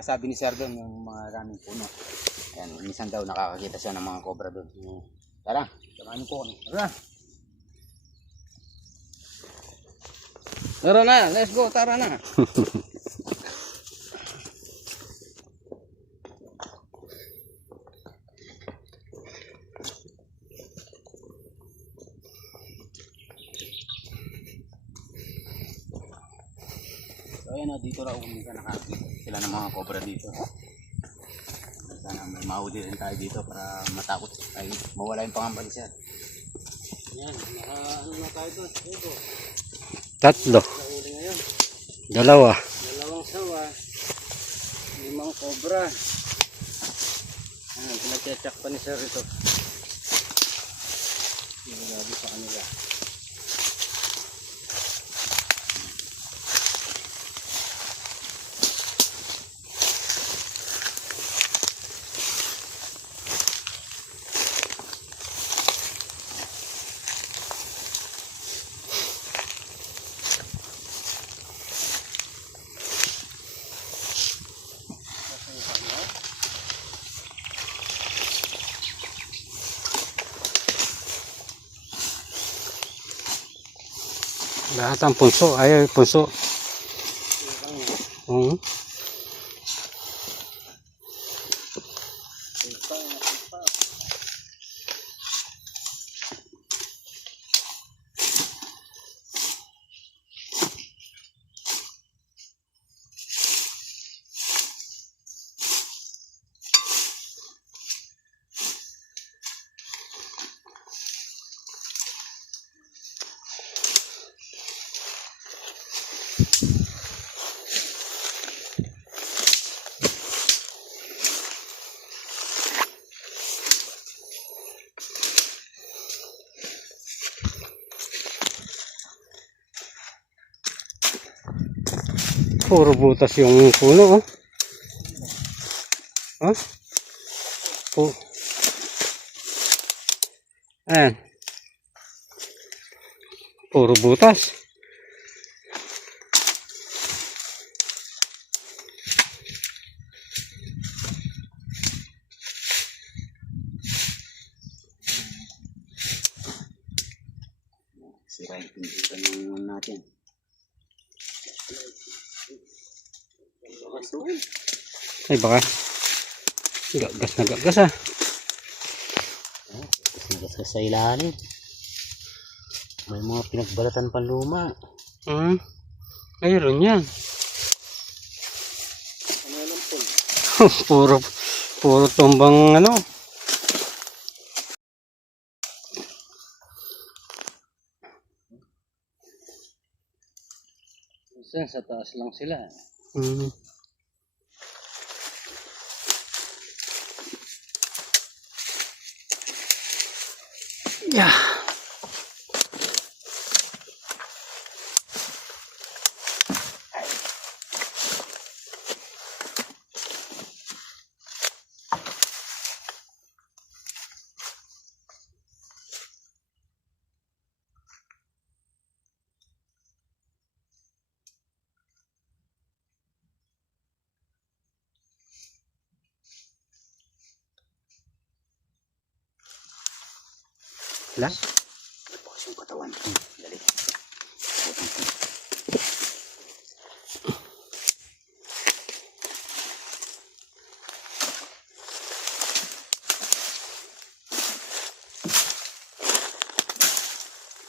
sinasabi ni Sir doon, yung mga raming puno. Ayan, minsan daw nakakakita siya ng mga cobra doon. Tara, samahan po kami. Tara. Tara na, let's go, tara na. So ayan o, dito raw minsan nakakita sila ng mga cobra dito. Sana may mahuli rin tayo dito para matakot ay mawala yung pangamba ni Sir. Yan, naka ano na tayo doon. Ito, Tatlo. nahuli ngayon. Dalawa. Dalawang sawa, limang cobra. Ayan, pinag-check pa ni Sir ito. Sinigado sa kanila. Lahat ang punso. Yung punso. Oo. Puro butas yung puno, oh. Ha? Po. Ayan. Puro butas. Sira yung pintutan ng ano natin. Ay, baka. Gagas na gagas, ah. Nagasas sa ilalim. May mga pinagbalatan pang luma. Hmm. Mayroon yan. puro, puro tumbang ano. Minsan sa taas lang sila. Hmm. Yeah. Lang? Bukas yung katawan. Dali.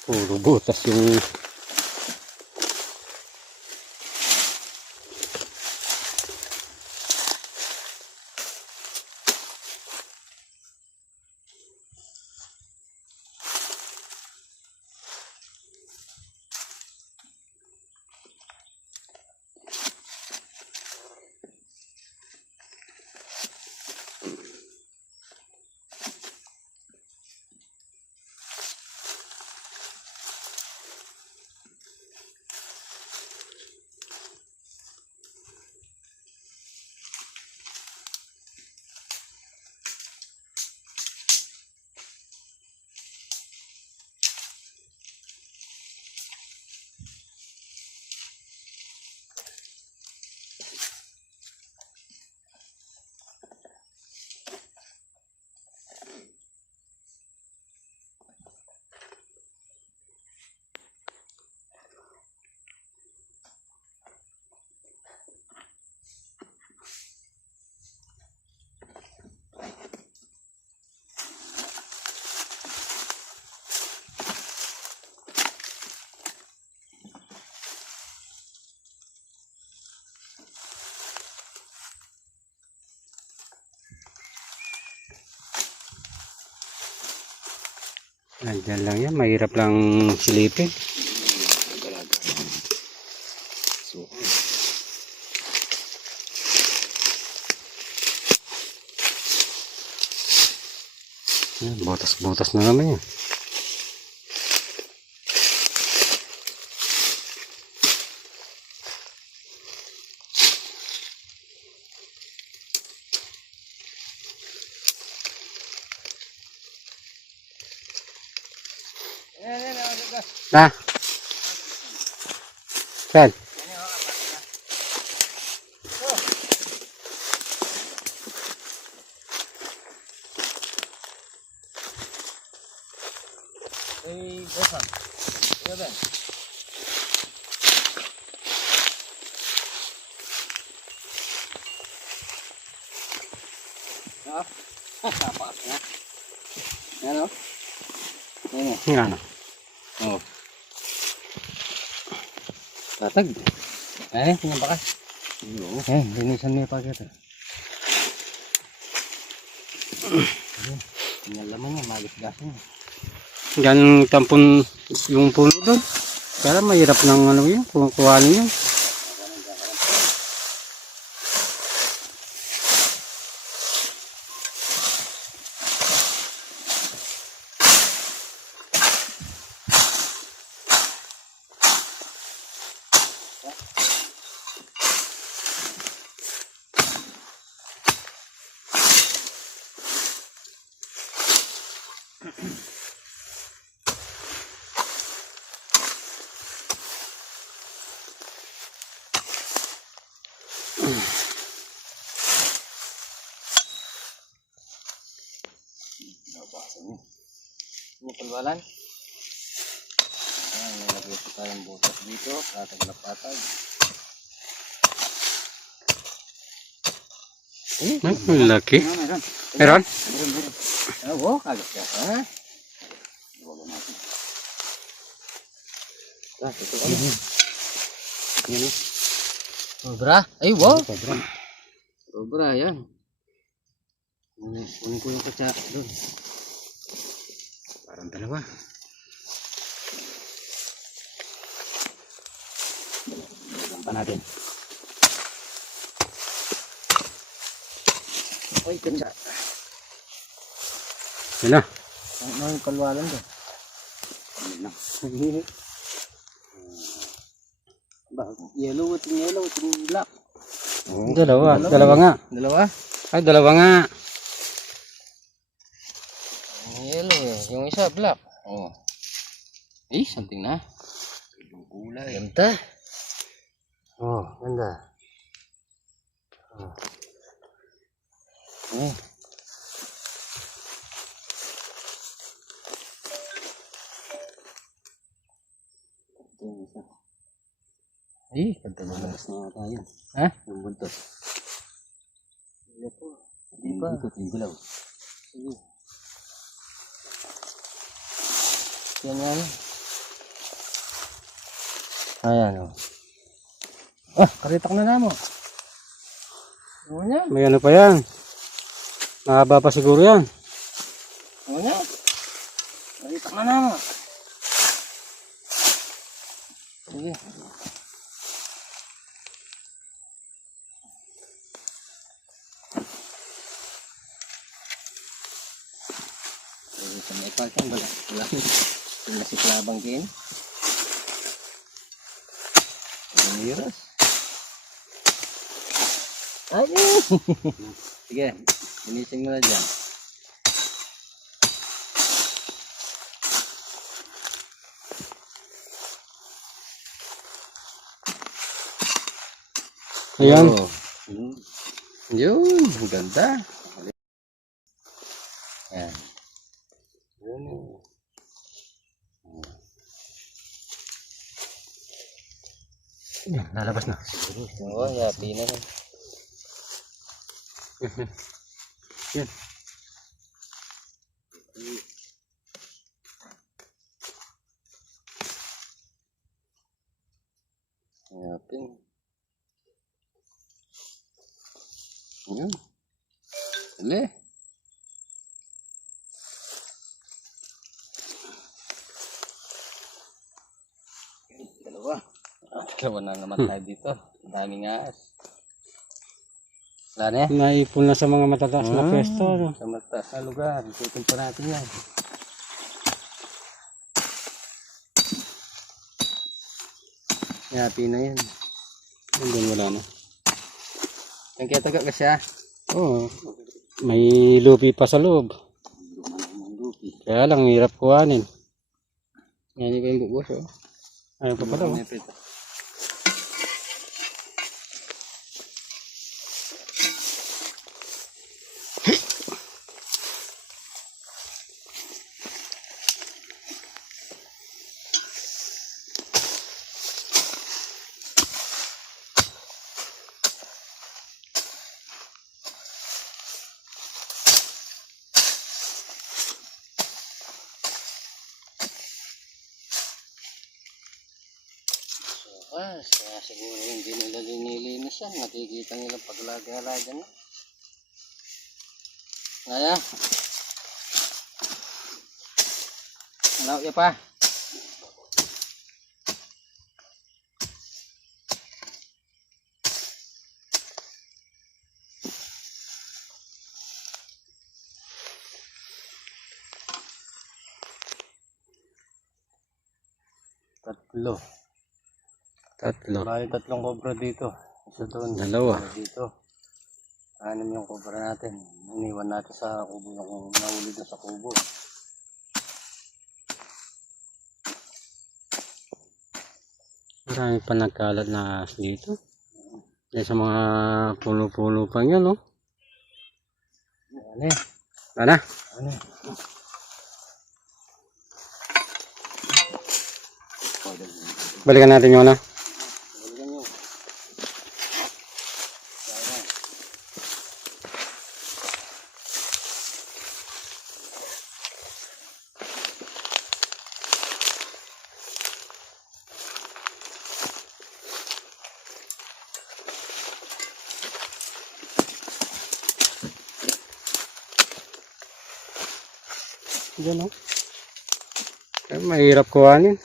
Puro butas yung Nandyan lang yan. Mahirap lang silipin. Butas-butas na naman yan. Na. Saan? Hey, Bosan. Iya, Ben. Ah, napakas na. Yan o. Yan o. Oo. Tatag. Eh, tingnan ba ka? Oo. Eh, linisan mo yung packet. Tingnan laman niya, magas-gasin niya. Yan tampon yung puno doon. Kaya mahirap ng ano yun, kung kuhanin Nabasan niyo. Ano palwalan? Ayan, may lagay po tayong butas dito. Patag na patag. Eh, Ay, ang laki. meron, meron. Meron? Meron, meron. Ah, kagat ka. Ha? Iwagan natin. Ah, ito ano? Yan o. Sobra? Ay, wow. Sobra. Sobra, yan. Kunin ko yung katsa doon. Parang dalawa. Lagyan pa natin. Ay, katsa. Yan na. Ano yung kalwalan doon? Ano lang. Ba, yellow at yellow at black. Dalawa. Dalawa nga. Dalawa? Ay, dalawa nga. Yellow eh. Yung isa black. Oh. Eh, something na. Ibang kulay. Ganda. Oh, ganda. Oh. Eh. Eh, ganda na labas na yata yun. Ha? Yung buntot. Hindi po. Hindi pa. Yung buntot, yung gulaw. Sige. Yan yan. Ayan o. Oh, karitak na namo. Ano niya? May ano pa yan. Mahaba pa siguro yan. Ano niya? Karitak na namo. Sige. Sige, sa may palkang wala. Wala. Wala si Klabang kin. Miras. Ay! Sige, inising mo na dyan. Ayan. Oh. Yun, ganda. Ayan. Yun. Yan, lalabas na. Oo, yapi na yan. Yan. Yapin. Yun. Dali. Gawa na naman tayo dito. Ang daming ahas. Wala na yan. Naipon na sa mga matataas na Ah. pwesto. ano? Sa mataas na lugar. Itutin pa natin yan. Happy na yan. Hanggang wala na. Yung kaya taga kasi ah. Oo. May lupi pa sa loob. Kaya lang, hirap kuhanin. Yan yung yung bubos oh. Ayaw pa pala. oh. Ah, kaya siguro hindi nila linilinis yan. Nakikita nila paglaga-laga na. Ngaya. Ano ya pa? Tatlo. Tatlo. Bali tatlong cobra dito. Isa doon. Dalawa. Dito. Anim yung cobra natin. Iniwan natin sa kubo yung nahuli doon sa kubo. Marami pa nagkalat na ahas dito. Yan sa mga puno-puno pa yan, no? Ano eh? Ano? Ano eh? Balikan natin yung ano. Mahirap kuhanin.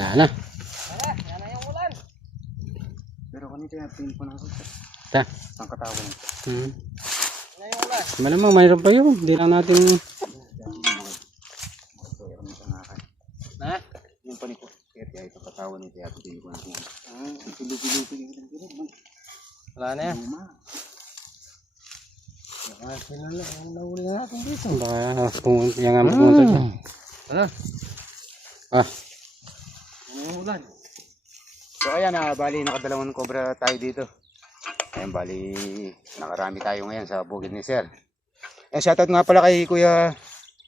Wala na. Yan na yung ulan. Pero kanito yung pin po na ako. Ta. Ang katawan nito. Hmm. Yan na yung ulan. Malamang mayroon pa yun. Hindi lang natin... Na? Yung pa nito. Kaya kaya ito katawan nito. Kaya pili ko na Hmm. Lupi-lupi ng ganun. Wala na yan. Luma. Baka sila na ang nahuli na natin dito. Baka pumunta yung nga pumunta dyan. Ano? Ah, Yan na yung ulan. So ayan, ah, bali nakadalawang cobra tayo dito. Ayan, bali nakarami tayo ngayon sa bukid ni Sir. Eh, shoutout nga pala kay Kuya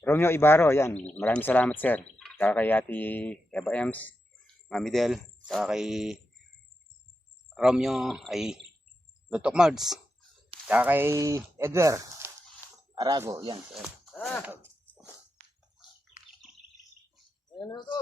Romeo Ibarro. Ayan, maraming salamat Sir. Saka kay Ate Eva Ems, Mami Del, saka kay Romeo ay Lutok Mards. Saka kay Edwer Arago. Yan, Sir. Ah. Ayan na ito.